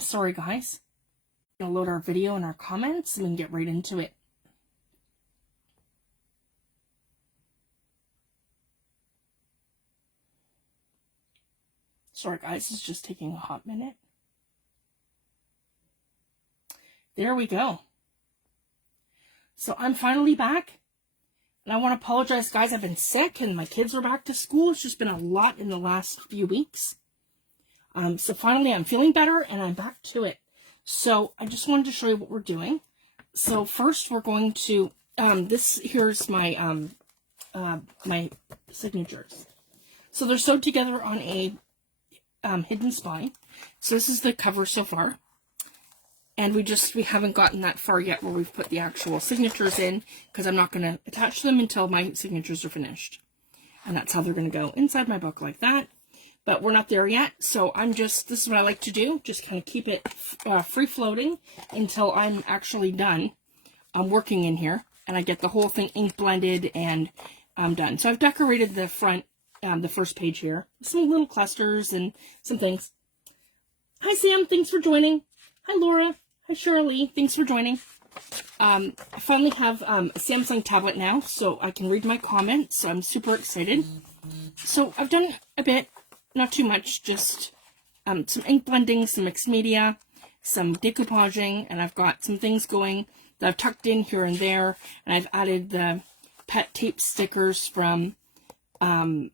Sorry guys. Gonna load our video and our comments and then get right into it. Sorry guys, it's just taking a hot minute. There we go. So I'm finally back. And I want to apologize, guys. I've been sick and my kids are back to school. It's just been a lot in the last few weeks. So finally I'm feeling better and I'm back to it. So I just wanted to show you what we're doing. So first we're going to, here's my, my signatures. So they're sewed together on a hidden spine. So this is the cover so far. And we haven't gotten that far yet where we've put the actual signatures in, because I'm not going to attach them until my signatures are finished. And that's how they're going to go inside my book like that. But we're not there yet, so this is what I like to do, just kind of keep it free floating until I'm actually done. I'm working in here, and I get the whole thing ink blended, and I'm done. So I've decorated the front, the first page here, some little clusters and some things. Hi Sam, thanks for joining. Hi Laura. Hi Shirley, thanks for joining. I finally have a Samsung tablet now, so I can read my comments, so I'm super excited. So I've done a bit, not too much, just some ink blending, some mixed media, some decoupaging, and I've got some things going that I've tucked in here and there, and I've added the pet tape stickers from Arden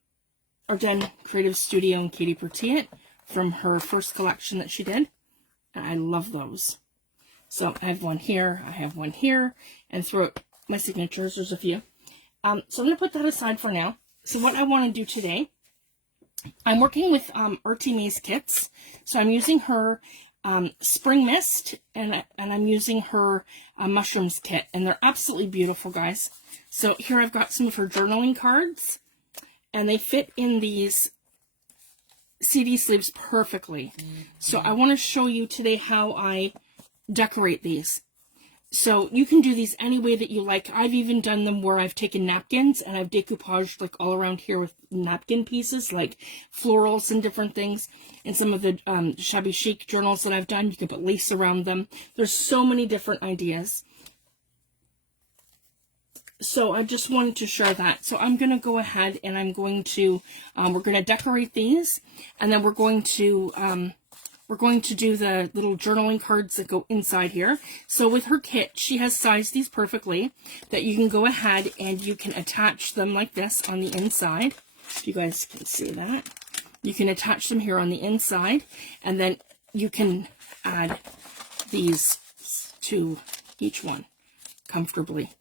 Creative Studio and Katie Pertiet from her first collection that she did, and I love those. So I have one here, I have one here, and throughout my signatures, there's a few. So I'm going to put that aside for now. So what I want to do today, I'm working with Artymaze Kits. So I'm using her Spring Mist, and I'm using her Mushrooms Kit, and they're absolutely beautiful, guys. So here I've got some of her journaling cards, and they fit in these CD sleeves perfectly. So I want to show you today how I decorate these. So you can do these any way that you like. I've even done them where I've taken napkins and I've decoupaged like all around here with napkin pieces, like florals and different things. And some of the shabby chic journals that I've done, you can put lace around them. There's so many different ideas. So I just wanted to share that. So I'm going to go ahead and I'm going to, we're going to decorate these, and then we're going to do the little journaling cards that go inside here. So with her kit, she has sized these perfectly, that you can go ahead and you can attach them like this on the inside. If you guys can see that. You can attach them here on the inside, and then you can add these to each one comfortably.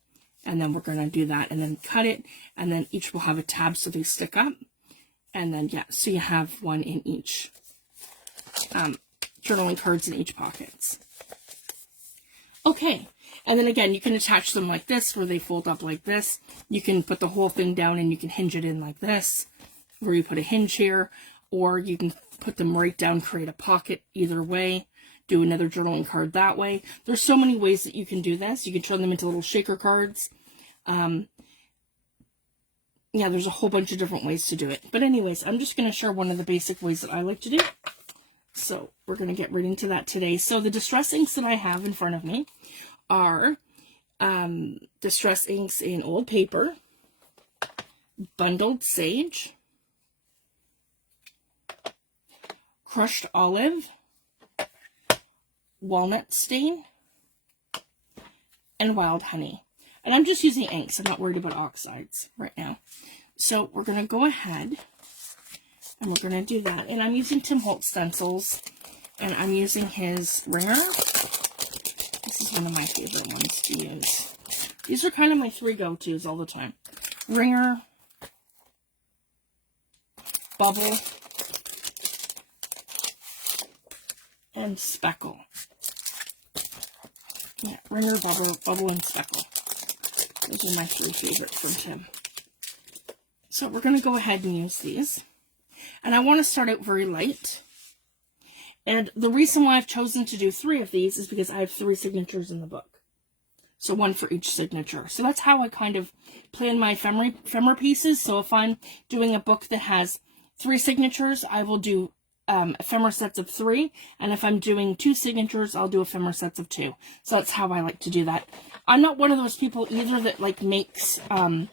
And then we're going to do that and then cut it, and then each will have a tab so they stick up. And then, yeah, so you have one in each, journaling cards in each pockets. Okay, and then again, you can attach them like this, where they fold up like this. You can put the whole thing down and you can hinge it in like this, where you put a hinge here, or you can put them right down, create a pocket either way. Do another journaling card that way. There's so many ways that you can do this. You can turn them into little shaker cards. Yeah, there's a whole bunch of different ways to do it. But anyways, I'm just going to share one of the basic ways that I like to do. So we're going to get right into that today. So the distress inks that I have in front of me are distress inks in old paper, bundled sage, crushed olive, walnut stain, and wild honey. And I'm just using inks. I'm not worried about oxides right now. So we're going to go ahead and we're going to do that. And I'm using Tim Holtz stencils, and I'm using his ringer. This is one of my favorite ones to use. These are kind of my three go-tos all the time. Ringer, Bubble, and Speckle. Yeah, Ringer, Bubble, and Speckle. Those are my three favorites from Tim. So we're going to go ahead and use these. And I want to start out very light. And the reason why I've chosen to do 3 of these is because I have 3 signatures in the book. So 1 for each signature. So that's how I kind of plan my ephemera pieces. So if I'm doing a book that has 3 signatures, I will do ephemera sets of 3, and if I'm doing 2 signatures, I'll do ephemera sets of 2. So that's how I like to do that. I'm not one of those people either that like makes a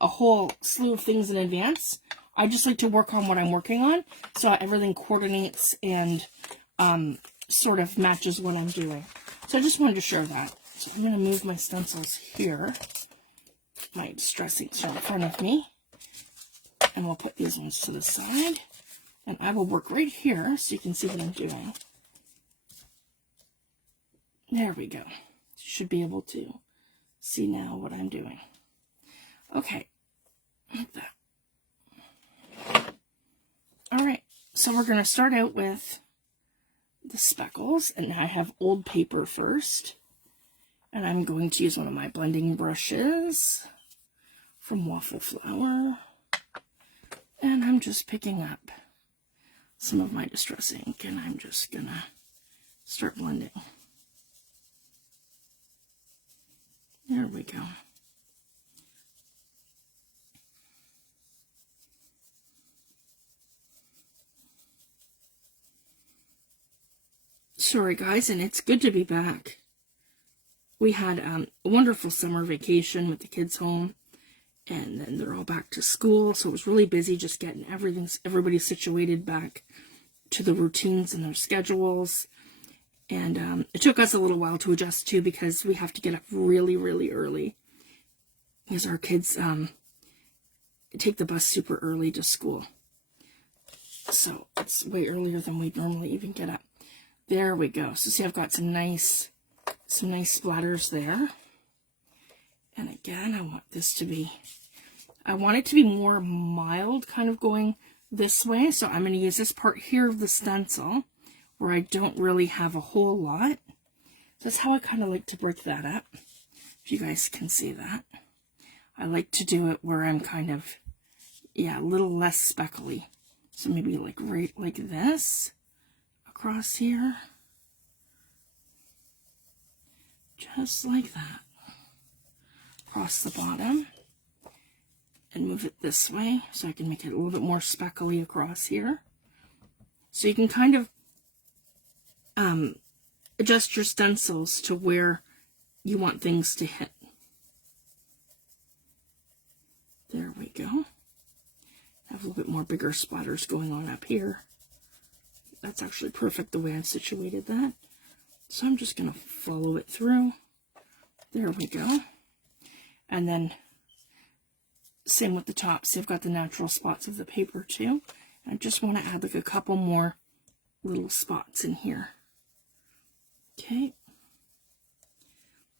whole slew of things in advance. I just like to work on what I'm working on, so everything coordinates and sort of matches what I'm doing. So I just wanted to share that. So I'm going to move my stencils here. My distress inks are in front of me. And we'll put these ones to the side. And I will work right here so you can see what I'm doing. There we go. You should be able to see now what I'm doing. Okay, like that. Alright, so we're going to start out with the speckles. And I have old paper first. And I'm going to use one of my blending brushes from Waffle Flower. And I'm just picking up some of my distress ink, and I'm just gonna start blending. There we go. Sorry guys, and it's good to be back. We had a wonderful summer vacation with the kids home. And then they're all back to school, so it was really busy just getting everybody situated back to the routines and their schedules. And it took us a little while to adjust too, because we have to get up really, really early. Because our kids take the bus super early to school. So it's way earlier than we'd normally even get up. There we go. So see, I've got some nice splatters there. And again, I want it to be more mild, kind of going this way. So I'm going to use this part here of the stencil where I don't really have a whole lot. That's how I kind of like to break that up. If you guys can see that. I like to do it where I'm kind of, yeah, a little less speckly. So maybe like right like this across here. Just like that. Across the bottom, and move it this way so I can make it a little bit more speckly across here. So you can kind of adjust your stencils to where you want things to hit. There we go. Have a little bit more bigger splatters going on up here. That's actually perfect the way I've situated that. So I'm just going to follow it through. There we go. And then same with the top. See, I've got the natural spots of the paper too. And I just want to add like a couple more little spots in here. Okay.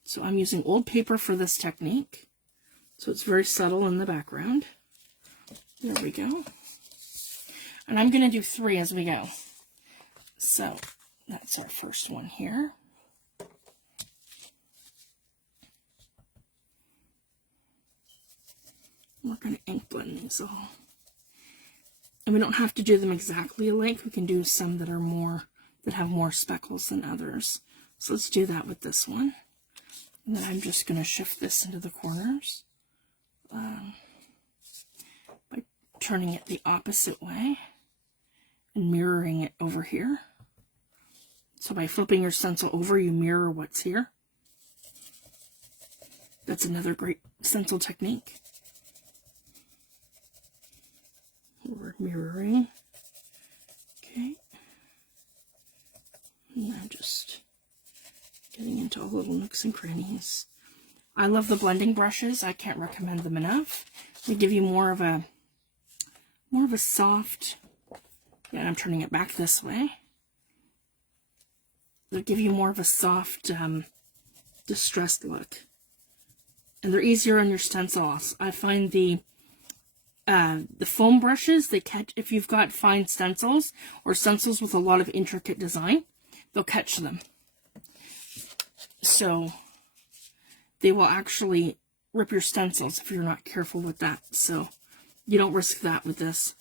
So I'm using old paper for this technique. So it's very subtle in the background. There we go. And I'm going to do 3 as we go. So that's our first one here. We're going to ink blend these all. And we don't have to do them exactly alike. We can do some that are that have more speckles than others. So let's do that with this one. And then I'm just going to shift this into the corners by turning it the opposite way and mirroring it over here. So by flipping your stencil over, you mirror what's here. That's another great stencil technique. We're mirroring. Okay. And I'm just getting into all the little nooks and crannies. I love the blending brushes. I can't recommend them enough. They give you more of a soft, yeah, I'm turning it back this way. They'll give you more of a soft, distressed look. And they're easier on your stencils. I find the foam brushes, they catch, if you've got fine stencils or stencils with a lot of intricate design, they'll catch them. So they will actually rip your stencils if you're not careful with that. So you don't risk that with this.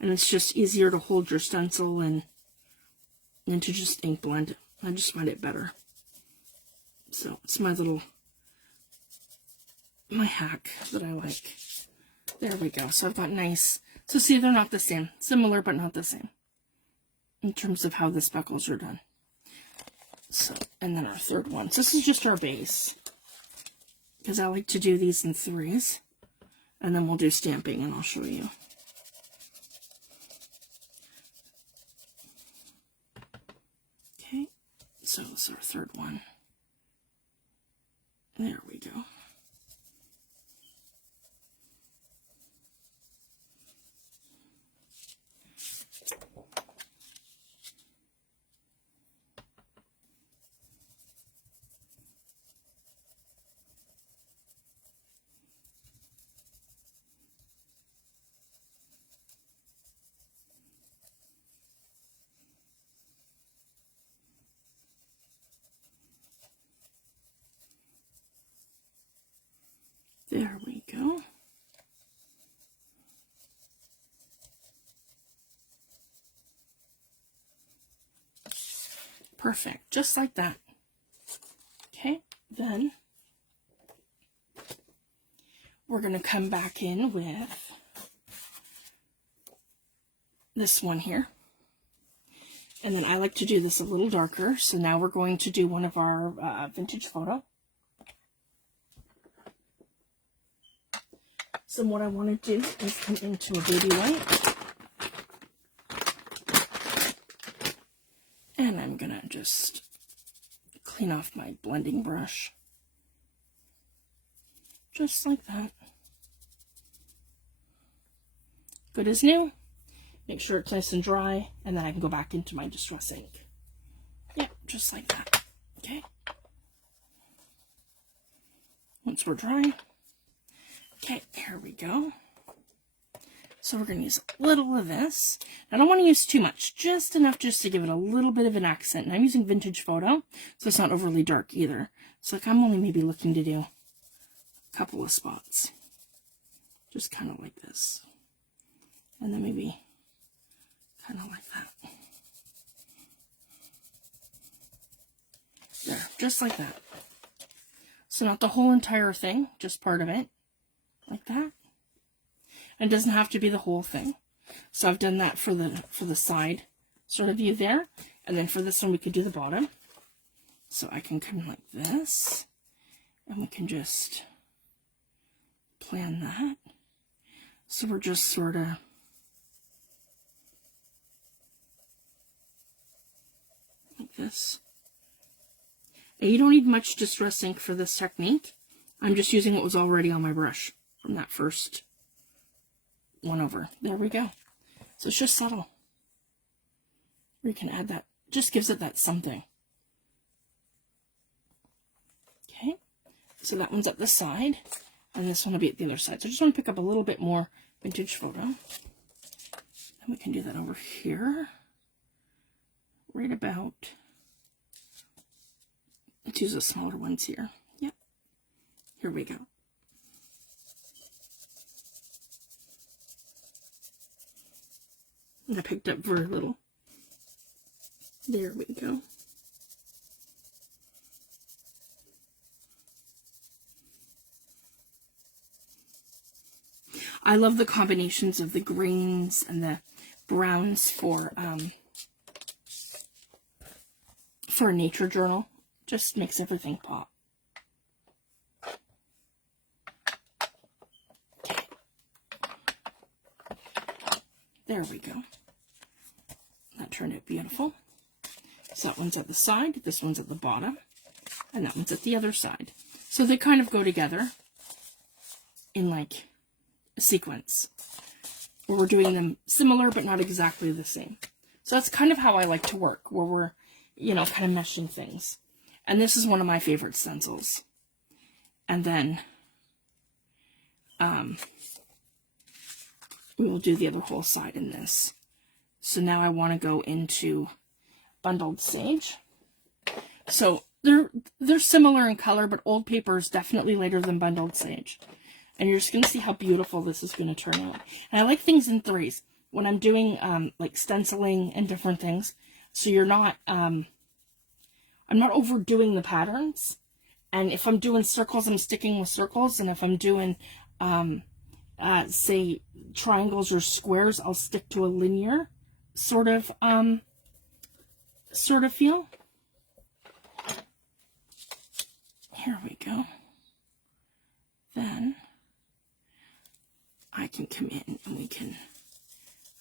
And it's just easier to hold your stencil and to just ink blend. I just find it better. So it's my hack that I like. There we go. So I've got nice. So see, they're not the same. Similar, but not the same. in terms of how the speckles are done. So, and then our third one. So this is just our base, because I like to do these in threes, and then we'll do stamping, and I'll show you. Okay, so it's our third one. There we go. There we go. Perfect, just like that. Okay, then we're going to come back in with this one here. And then I like to do this a little darker. So now we're going to do one of our vintage photo. So what I want to do is come into a baby white. And I'm going to just clean off my blending brush. Just like that. Good as new. Make sure it's nice and dry, and then I can go back into my Distress ink. Yep, just like that. Okay. Once we're dry. Okay, here we go. So we're going to use a little of this. I don't want to use too much, just enough just to give it a little bit of an accent. And I'm using vintage photo, so it's not overly dark either. So like I'm only maybe looking to do a couple of spots. Just kind of like this. And then maybe kind of like that. There, just like that. So not the whole entire thing, just part of it. Like that. And it doesn't have to be the whole thing. So I've done that for the side sort of view there. And then for this one we could do the bottom. So I can come like this. And we can just plan that. So we're just sort of like this. And you don't need much Distress ink for this technique. I'm just using what was already on my brush from that first one over. There we go. So it's just subtle. We can add that. Just gives it that something. Okay. So that one's at the side. And this one will be at the other side. So I just want to pick up a little bit more vintage photo. And we can do that over here. Right about. Let's use the smaller ones here. Yep. Here we go. And I picked up very little. There we go. I love the combinations of the greens and the browns for a nature journal. Just makes everything pop. Okay. There we go. That turned out beautiful. So that one's at the side, this one's at the bottom, and that one's at the other side. So they kind of go together in like a sequence, where we're doing them similar but not exactly the same. So that's kind of how I like to work, where we're, you know, kind of meshing things. And this is one of my favorite stencils. And then we will do the other whole side in this. So now I want to go into Bundled Sage. So they're similar in color, but old paper is definitely lighter than Bundled Sage. And you're just going to see how beautiful this is going to turn out. And I like things in threes when I'm doing like stenciling and different things. So you're not, I'm not overdoing the patterns. And if I'm doing circles, I'm sticking with circles. And if I'm doing, say, triangles or squares, I'll stick to a linear sort of sort of feel. Here we go. Then I can come in and we can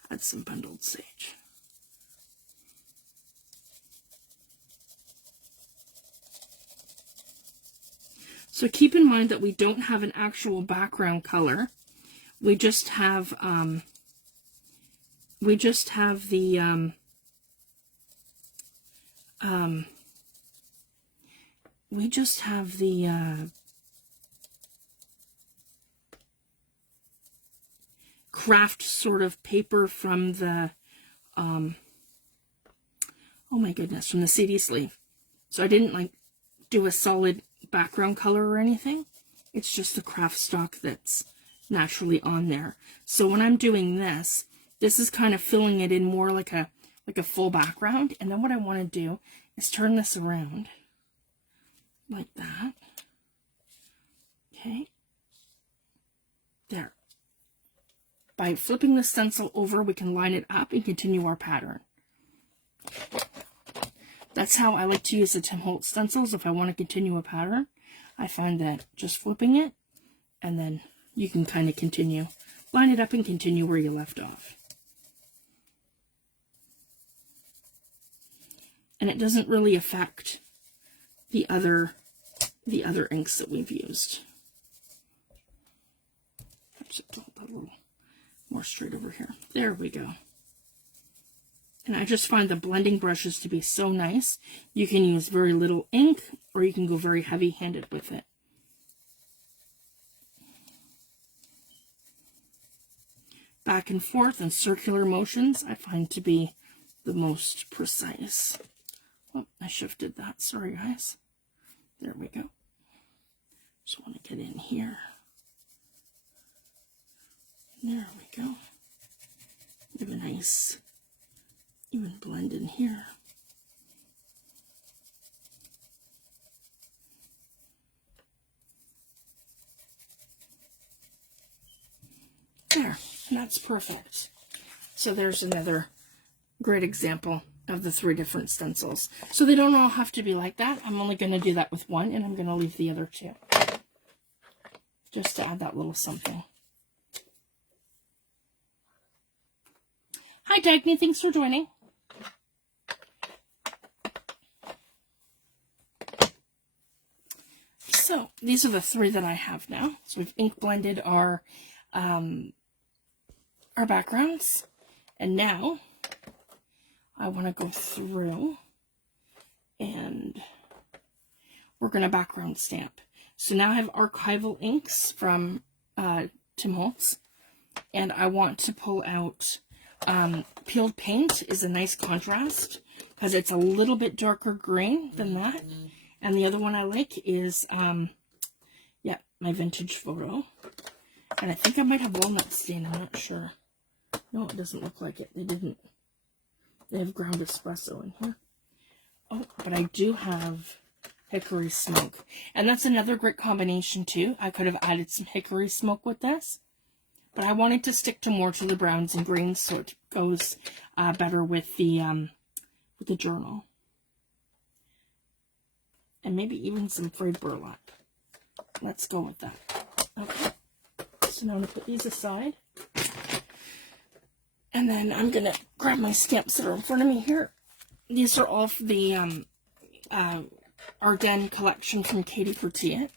add some bundled sage. So keep in mind that we don't have an actual background color. We just have the craft sort of paper from the oh my goodness, from the CD sleeve. So I didn't like do a solid background color or anything. It's just the craft stock that's naturally on there. So when I'm doing this, this is kind of filling it in more like a full background. And then what I want to do is turn this around like that. Okay. There. By flipping the stencil over, we can line it up and continue our pattern. That's how I like to use the Tim Holtz stencils. If I want to continue a pattern, I find that just flipping it, and then you can kind of continue. Line it up and continue where you left off. And it doesn't really affect the other inks that we've used. Oops, a little more straight over here. There we go. And I just find the blending brushes to be so nice. You can use very little ink, or you can go very heavy-handed with it. Back and forth and circular motions I find to be the most precise. Oh, I shifted that. Sorry, guys. There we go. Just want to get in here. There we go. We have a nice even blend in here. There, and that's perfect. So there's another great example of the 3 different stencils. So they don't all have to be like that. I'm only going to do that with one, and I'm going to leave the other 2. Just to add that little something. Hi, Dagny. Thanks for joining. So these are the 3 that I have now. So we've ink blended our backgrounds, and now I want to go through and we're going to background stamp. So now I have archival inks from Tim Holtz, and I want to pull out peeled paint is a nice contrast because it's a little bit darker green than that. And the other one I like is, yeah, my vintage photo. And I think I might have walnut stain, I'm not sure. No, it doesn't look like it. They didn't. They have ground espresso in here. Oh, but I do have hickory smoke. And that's another great combination too. I could have added some hickory smoke with this. But I wanted to stick to more to the browns and greens so it goes better with the journal. And maybe even some frayed burlap. Let's go with that. Okay. So now I'm going to put these aside. And then I'm going to grab my stamps that are in front of me here. These are all the Arden collection from Katie Pertiet.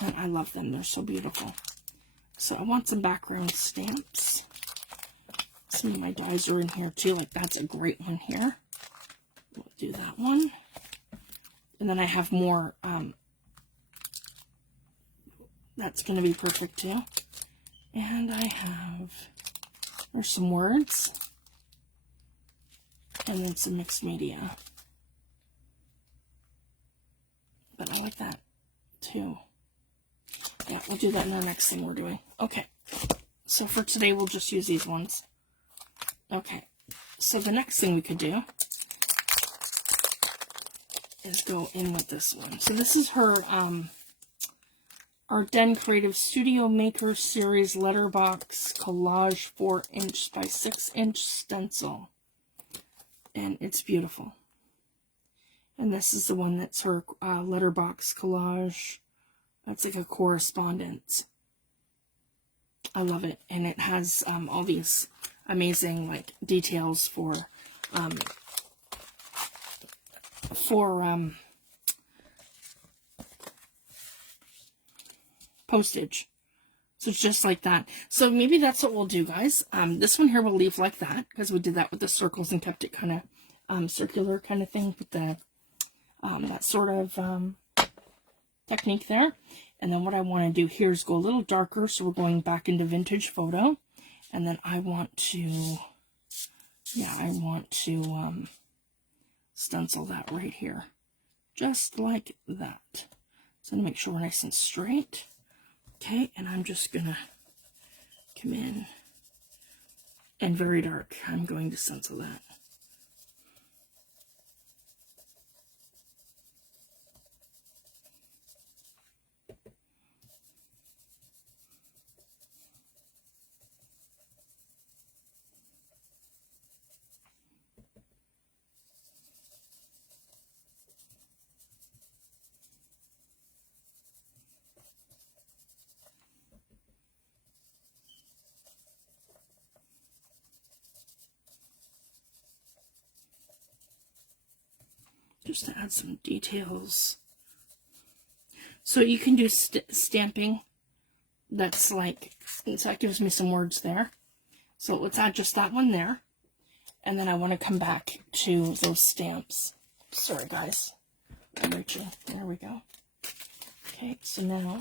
And I love them. They're so beautiful. So I want some background stamps. Some of my dies are in here too. Like that's a great one here. We'll do that one. And then I have more, that's going to be perfect too. And I have, there's some words. And then some mixed media. But I like that too. Yeah, we'll do that in the next thing we're doing. Okay. So for today, we'll just use these ones. Okay. So the next thing we could do is go in with this one. So this is her Arden Creative Studio Maker Series Letterbox Collage 4" by 6" stencil. And it's beautiful. And this is the one that's her letterbox collage. That's like a correspondence. I love it. And it has all these amazing like details for postage. So it's just like that. So maybe that's what we'll do, guys. This one here we'll leave like that because we did that with the circles and kept it kind of circular kind of thing with the that sort of technique there. And then what I want to do here is go a little darker. So we're going back into vintage photo. And then I want to, stencil that right here. Just like that. So to make sure we're nice and straight. Okay, and I'm just going to come in and very dark. I'm going to stencil that. Just to add some details. So you can do stamping. That's like, so that gives me some words there. So let's add just that one there. And then I want to come back to those stamps. Sorry, guys. I'm reaching. There we go. Okay, so now,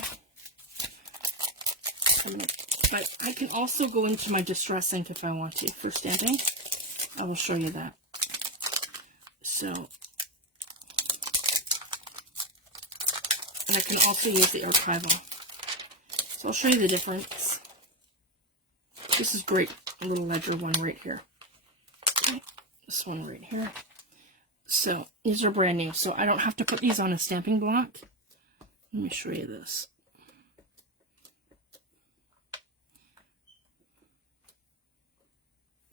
but I can also go into my distress ink if I want to for stamping. I will show you that. So, and I can also use the archival. So I'll show you the difference. This is great. A little ledger one right here. Okay, this one right here. So these are brand new. So I don't have to put these on a stamping block. Let me show you this.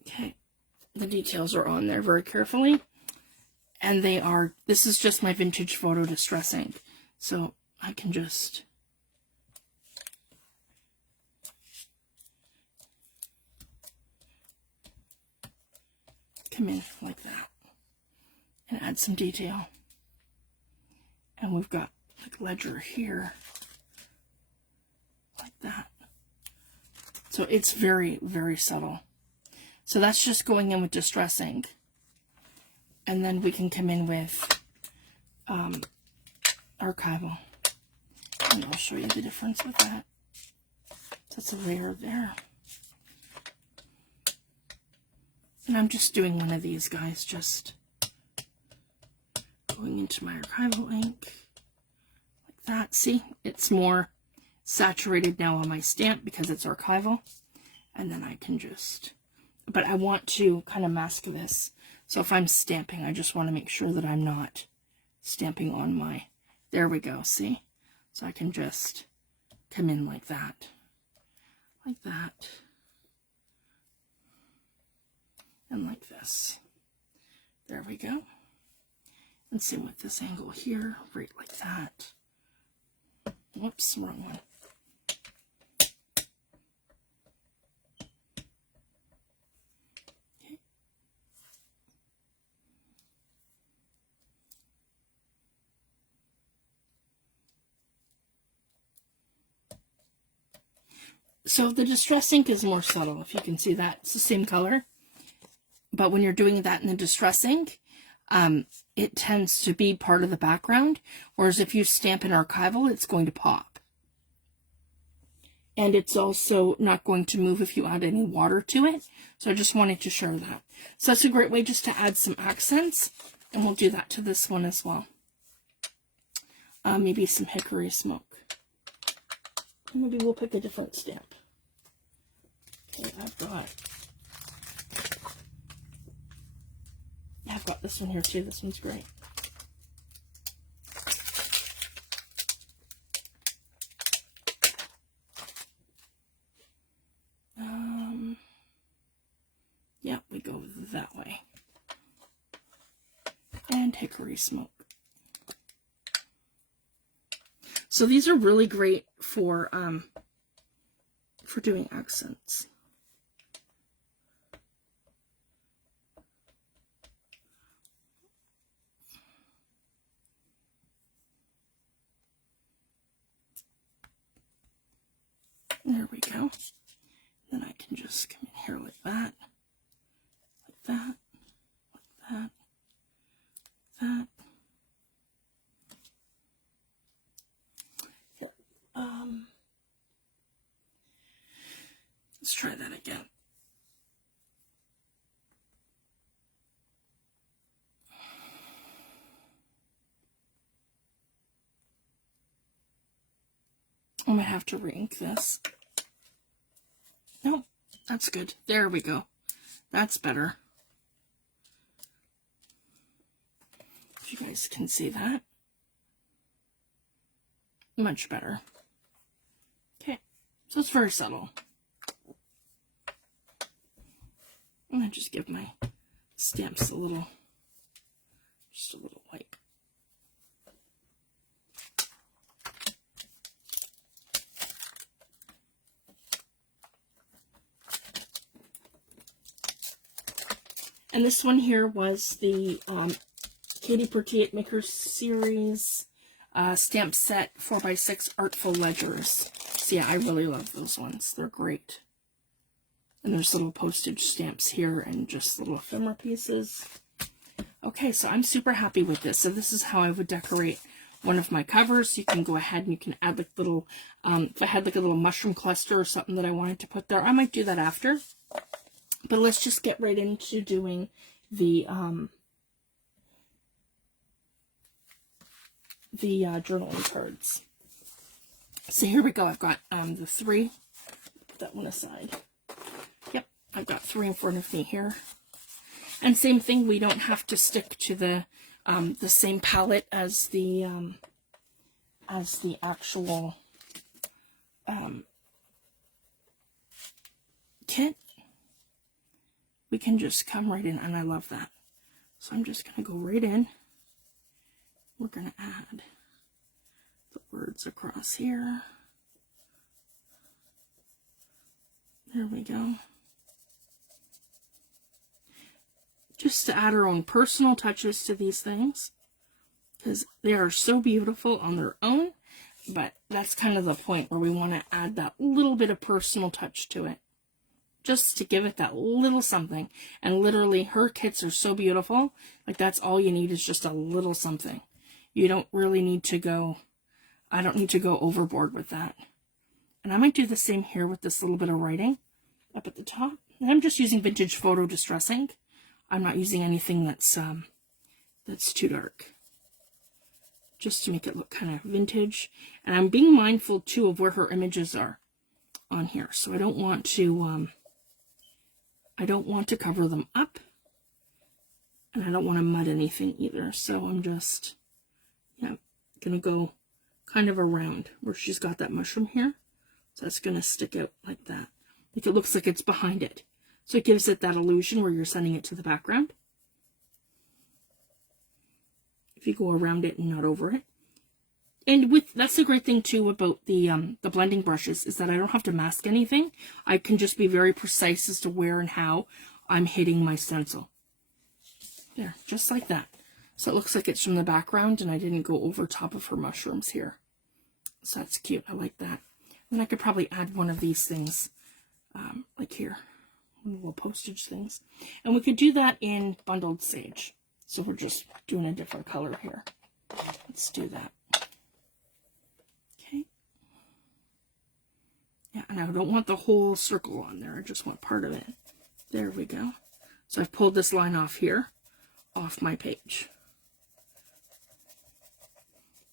Okay, the details are on there very carefully. And they are, this is just my vintage photo distress ink. So I can just come in like that and add some detail. And we've got like ledger here, like that. So it's very, very subtle. So that's just going in with distress ink. And then we can come in with archival. And I'll show you the difference with that. That's a layer there. And I'm just doing one of these, guys, just going into my archival ink like that. See, it's more saturated now on my stamp because it's archival. And then I can just, but I want to kind of mask this. So if I'm stamping, I just want to make sure that I'm not stamping on my, there we go, see? So I can just come in like that, and like this. There we go. And same with this angle here, right like that. Whoops, wrong one. Okay. So the distress ink is more subtle, if you can see that. It's the same color. But when you're doing that in the distress ink, it tends to be part of the background. Whereas if you stamp in archival, it's going to pop. And it's also not going to move if you add any water to it. So I just wanted to share that. So that's a great way just to add some accents. And we'll do that to this one as well. Maybe some hickory smoke. Maybe we'll pick a different stamp. Okay, I've got this one here too. This one's great. Yeah, we go that way. cherry smoke. So these are really great for doing accents. There we go. Then I can just come in here like that, like that, like that, that. Yep. Let's try that again. I might have to re-ink this. No, that's good. There we go. That's better. If you guys can see that. Much better. Okay, so it's very subtle. I'm going to just give my stamps just a little wipe. And this one here was the Katie Pertiet Maker Series stamp set 4x6 Artful Ledgers. So yeah, I really love those ones. They're great. And there's little postage stamps here and just little ephemera pieces. Okay, so I'm super happy with this. So this is how I would decorate one of my covers. You can go ahead and you can add like little, if I had like a little mushroom cluster or something that I wanted to put there, I might do that after. But let's just get right into doing the journaling cards. So here we go. I've got the 3. Put that one aside. Yep, I've got 3 in front of me here. And same thing, we don't have to stick to the same palette as the actual kit. We can just come right in, and I love that. So I'm just going to go right in. We're going to add the words across here. There we go. Just to add our own personal touches to these things, because they are so beautiful on their own, but that's kind of the point where we want to add that little bit of personal touch to it. Just to give it that little something. And literally, her kits are so beautiful. Like, that's all you need is just a little something. You don't really need to go, I don't need to go overboard with that. And I might do the same here with this little bit of writing up at the top. And I'm just using Vintage Photo Distressing. I'm not using anything that's too dark. Just to make it look kind of vintage. And I'm being mindful, too, of where her images are on here. So I don't want to cover them up, and I don't want to mud anything either. So I'm just, yeah, going to go kind of around where she's got that mushroom here. So that's going to stick out like that. Like it looks like it's behind it. So it gives it that illusion where you're sending it to the background. If you go around it and not over it. And that's the great thing too about the blending brushes, is that I don't have to mask anything. I can just be very precise as to where and how I'm hitting my stencil. There, just like that. So it looks like it's from the background and I didn't go over top of her mushrooms here. So that's cute. I like that. And I could probably add one of these things, like here, little postage things. And we could do that in Bundled Sage. So we're just doing a different color here. Let's do that. Yeah, and I don't want the whole circle on there. I just want part of it. There we go. So I've pulled this line off here, off my page.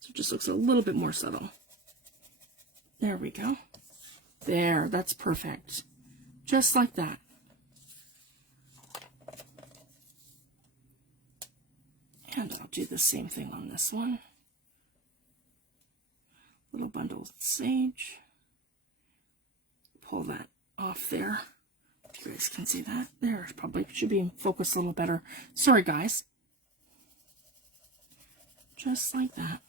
So it just looks a little bit more subtle. There we go. There, that's perfect. Just like that. And I'll do the same thing on this one. Little Bundled Sage. Pull that off there. If you guys can see that. There, probably should be in focus a little better. Sorry, guys. Just like that.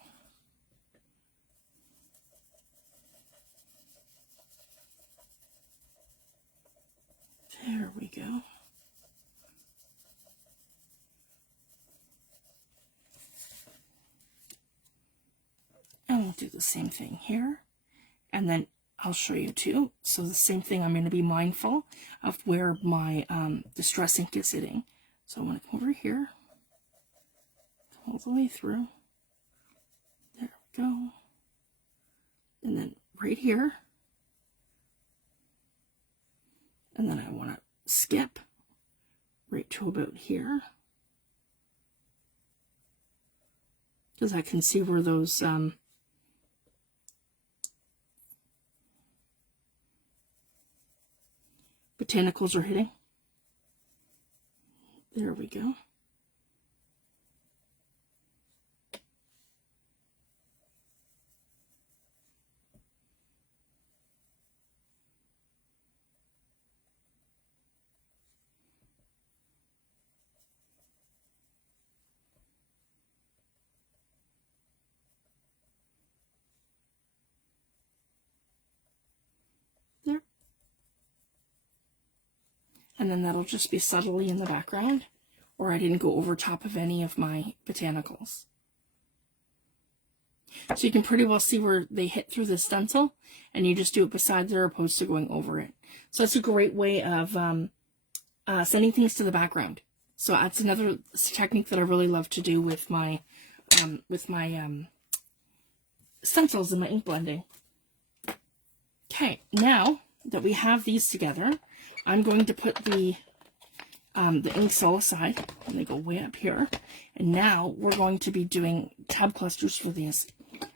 There we go. And we'll do the same thing here. And then I'll show you too. So the same thing, I'm going to be mindful of where my distress ink is sitting. So I'm going to come over here, come all the way through. There we go. And then right here. And then I want to skip right to about here, because I can see where those botanicals are hitting. There we go. There. And then that'll just be subtly in the background, or I didn't go over top of any of my botanicals. So you can pretty well see where they hit through the stencil, and you just do it beside there opposed to going over it. So that's a great way of sending things to the background. So that's another technique that I really love to do with my stencils and my ink blending. Okay, now that we have these together, I'm going to put the inks all aside, and they go way up here. And now we're going to be doing tab clusters for these.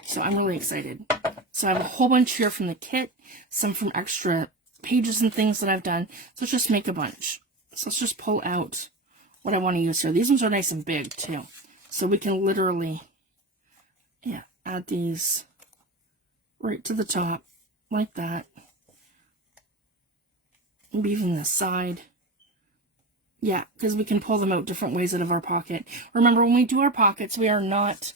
So I'm really excited. So I have a whole bunch here from the kit, some from extra pages and things that I've done. So let's just make a bunch. So let's just pull out what I want to use here. These ones are nice and big too. So we can literally, yeah, add these right to the top like that. Maybe even the side. Yeah, because we can pull them out different ways out of our pocket. Remember, when we do our pockets, we are not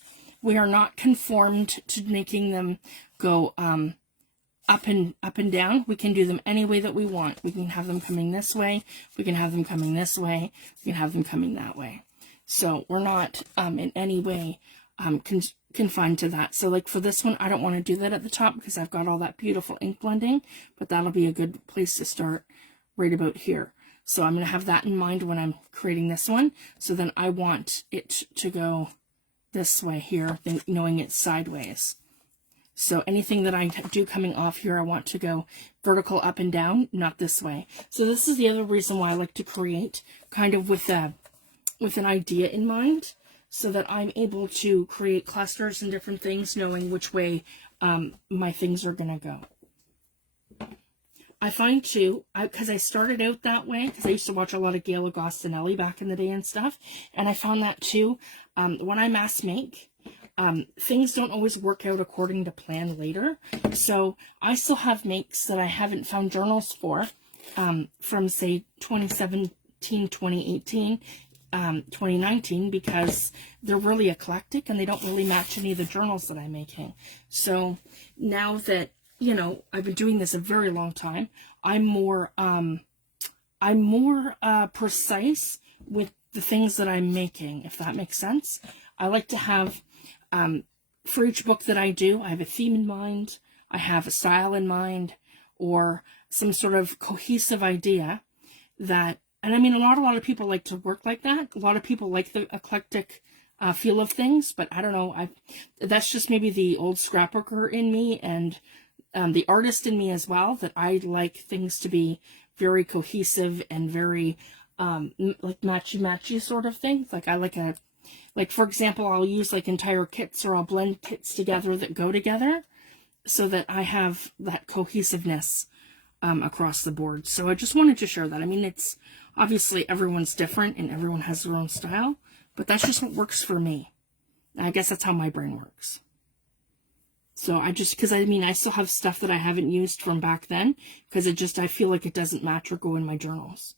conformed to making them go up and down. We can do them any way that we want. We can have them coming this way. We can have them coming this way. We can have them coming that way. So we're not in any way confined to that. So like for this one, I don't want to do that at the top because I've got all that beautiful ink blending, but that'll be a good place to start right about here. So I'm going to have that in mind when I'm creating this one. So then I want it to go this way here, knowing it's sideways. So anything that I do coming off here, I want to go vertical up and down, not this way. So this is the other reason why I like to create kind of with an idea in mind, so that I'm able to create clusters and different things, knowing which way my things are going to go. I find too, because I started out that way, because I used to watch a lot of Gail Agostinelli back in the day and stuff, and I found that too, when I mass make, things don't always work out according to plan later. So I still have makes that I haven't found journals for, from say 2017, 2018, 2019, because they're really eclectic and they don't really match any of the journals that I'm making. So now that, you know, I've been doing this a very long time, I'm more precise with the things that I'm making, if that makes sense. I like to have, for each book that I do, I have a theme in mind, I have a style in mind, or some sort of cohesive idea that, and I mean, a lot of people like to work like that. A lot of people like the eclectic feel of things, but I don't know, that's just maybe the old scrapbooker in me and the artist in me as well, that I like things to be very cohesive and very like matchy sort of thing. Like I like for example, I'll use like entire kits, or I'll blend kits together that go together so that I have that cohesiveness across the board. So I just wanted to share that. I mean, it's obviously everyone's different and everyone has their own style, but that's just what works for me. I guess that's how my brain works. So because I mean, I still have stuff that I haven't used from back then, because I feel like it doesn't match or go in my journals.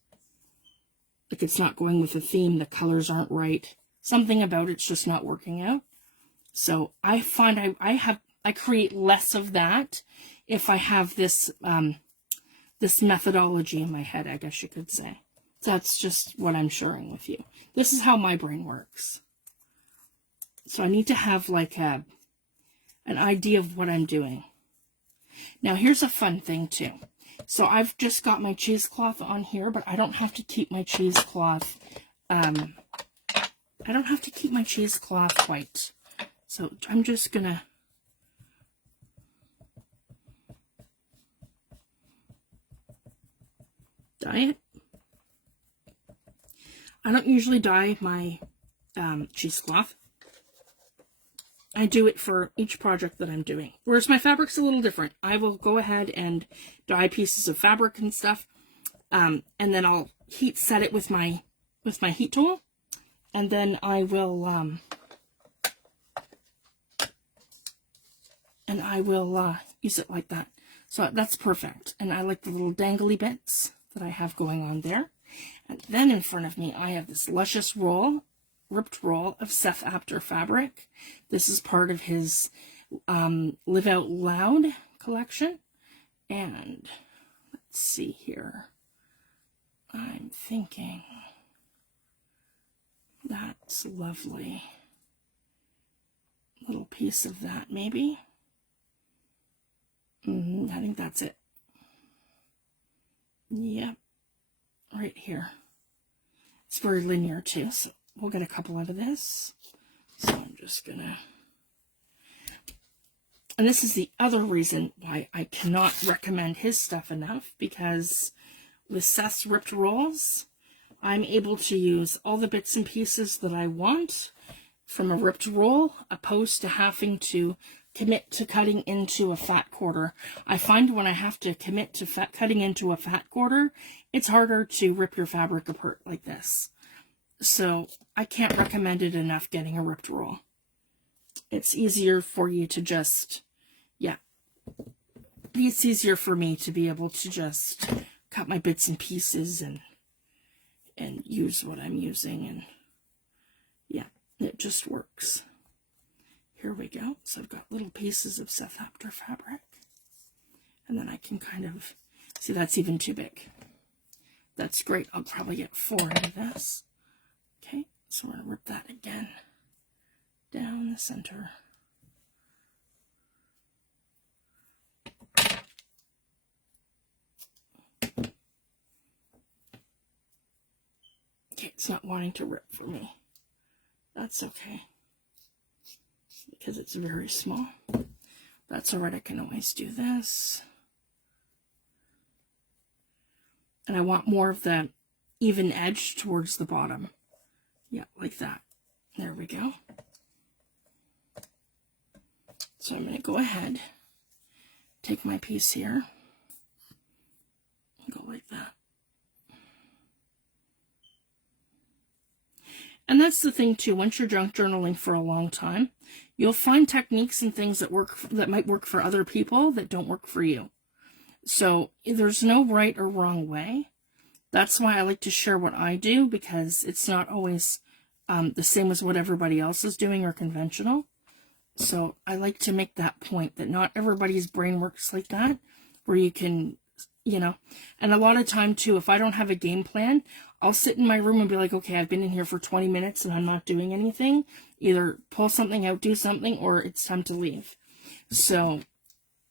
Like it's not going with the theme, the colors aren't right. Something about it's just not working out. So I find I create less of that if I have this, this methodology in my head, I guess you could say. That's just what I'm sharing with you. This is how my brain works. So I need to have like an idea of what I'm doing. Now here's a fun thing too. So I've just got my cheesecloth on here, but I don't have to keep my cheesecloth, I don't have to keep my cheesecloth white. So I'm just gonna dye it. I don't usually dye my cheesecloth. I do it for each project that I'm doing. Whereas my fabric's a little different. I will go ahead and dye pieces of fabric and stuff, and then I'll heat set it with my heat tool, and then I will use it like that. So that's perfect. And I like the little dangly bits that I have going on there. And then in front of me, I have this luscious ripped roll of Seth Apter fabric. This is part of his Live Out Loud collection. And let's see here. I'm thinking that's lovely. Little piece of that, maybe. I think that's it. Yep. Right here. It's very linear too, so we'll get a couple out of this. So I'm just gonna... And this is the other reason why I cannot recommend his stuff enough, because with Seth's ripped rolls, I'm able to use all the bits and pieces that I want from a ripped roll, opposed to having to commit to cutting into a fat quarter. I find when I have to commit to cutting into a fat quarter, it's harder to rip your fabric apart like this. So I can't recommend it enough, getting a ripped roll. It's easier for you to just, it's easier for me to be able to just cut my bits and pieces and use what I'm using, and it just works. Here we go. So I've got little pieces of Seth Apter fabric, and then I can kind of see that's even too big. That's great. I'll probably get 4 out of this. Okay, so we're going to rip that again down the center. Okay, it's not wanting to rip for me. That's okay, because it's very small. That's all right. I can always do this. And I want more of the even edge towards the bottom. Yeah, like that. There we go. So I'm going to go ahead, take my piece here, and go like that. And that's the thing too, once you're junk journaling for a long time, you'll find techniques and things that might work for other people that don't work for you. So there's no right or wrong way. That's why I like to share what I do, because it's not always the same as what everybody else is doing or conventional. So I like to make that point that not everybody's brain works like that, where you can, and a lot of time too, if I don't have a game plan, I'll sit in my room and be like, okay, I've been in here for 20 minutes and I'm not doing anything. Either pull something out, do something, or it's time to leave. So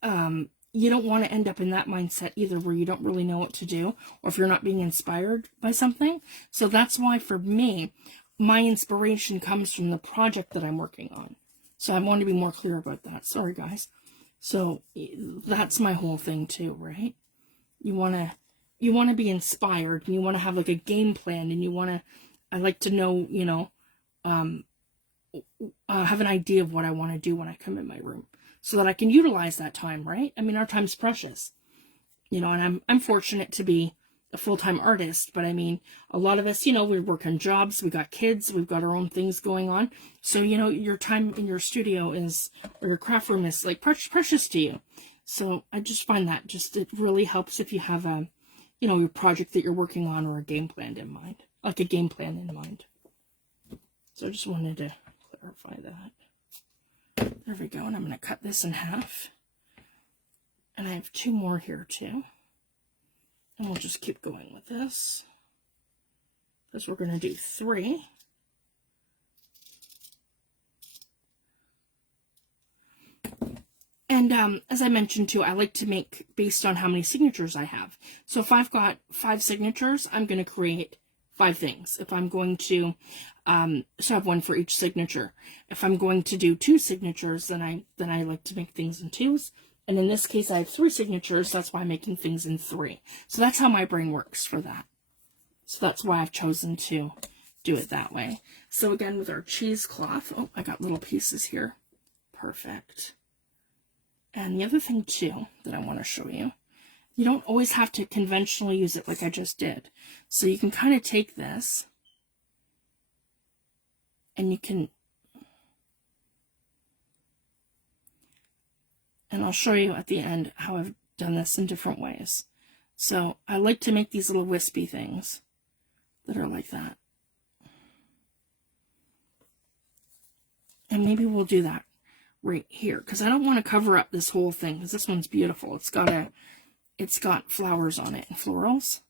you don't want to end up in that mindset either, where you don't really know what to do, or if you're not being inspired by something. So that's why for me, my inspiration comes from the project that I'm working on. So I want to be more clear about that. Sorry, guys. So that's my whole thing too, right? You want to be inspired, and you want to have like a game plan, and I like to know, have an idea of what I want to do when I come in my room, so that I can utilize that time, right? I mean, our time's precious, and I'm fortunate to be a full-time artist, but I mean, a lot of us, we work on jobs, we got kids, we've got our own things going on. So, your time in your studio or your craft room is like precious to you. So I just find that it really helps if you have your project that you're working on, or a game plan in mind, like a game plan in mind. So I just wanted to clarify that. There we go, and I'm going to cut this in half. And I have 2 more here too. And we'll just keep going with this. Because we're going to do 3. And as I mentioned too, I like to make based on how many signatures I have. So if I've got 5 signatures, I'm going to create 5 things. If I'm going to, so I have 1 for each signature. If I'm going to do 2 signatures, then I like to make things in 2s. And in this case, I have 3 signatures. That's why I'm making things in 3. So that's how my brain works for that. So that's why I've chosen to do it that way. So again, with our cheesecloth, oh, I got little pieces here. Perfect. And the other thing too that I want to show you, you don't always have to conventionally use it like I just did. So you can kind of take this and you can, and I'll show you at the end how I've done this in different ways. So I like to make these little wispy things that are like that. And maybe we'll do that right here, because I don't want to cover up this whole thing, because this one's beautiful. It's got flowers on it and florals.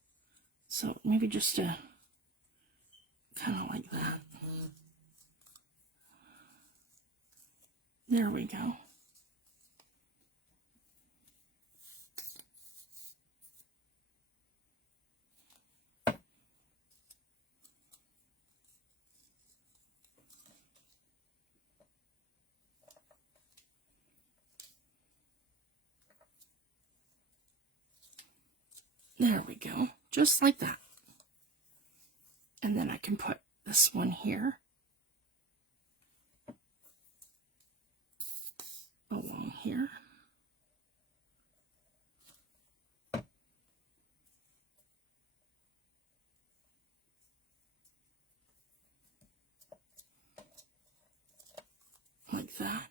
So maybe just kind of like that. There we go. There we go, just like that. And then I can put this one here along here. Like that.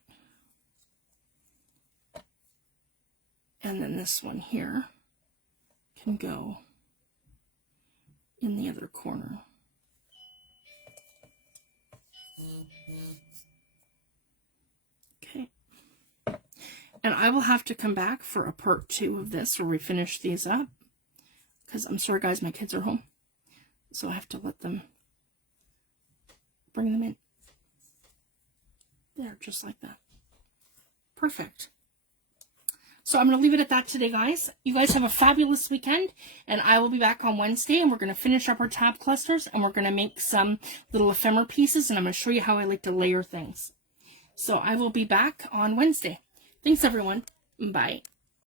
And then this one here can go in the other corner. Okay. And I will have to come back for a part 2 of this where we finish these up. Because I'm sorry guys, my kids are home. So I have to let them, bring them in. There, just like that. Perfect. So I'm going to leave it at that today, guys. You guys have a fabulous weekend, and I will be back on Wednesday, and we're going to finish up our tab clusters, and we're going to make some little ephemera pieces, and I'm going to show you how I like to layer things. So I will be back on Wednesday. Thanks, everyone. Bye.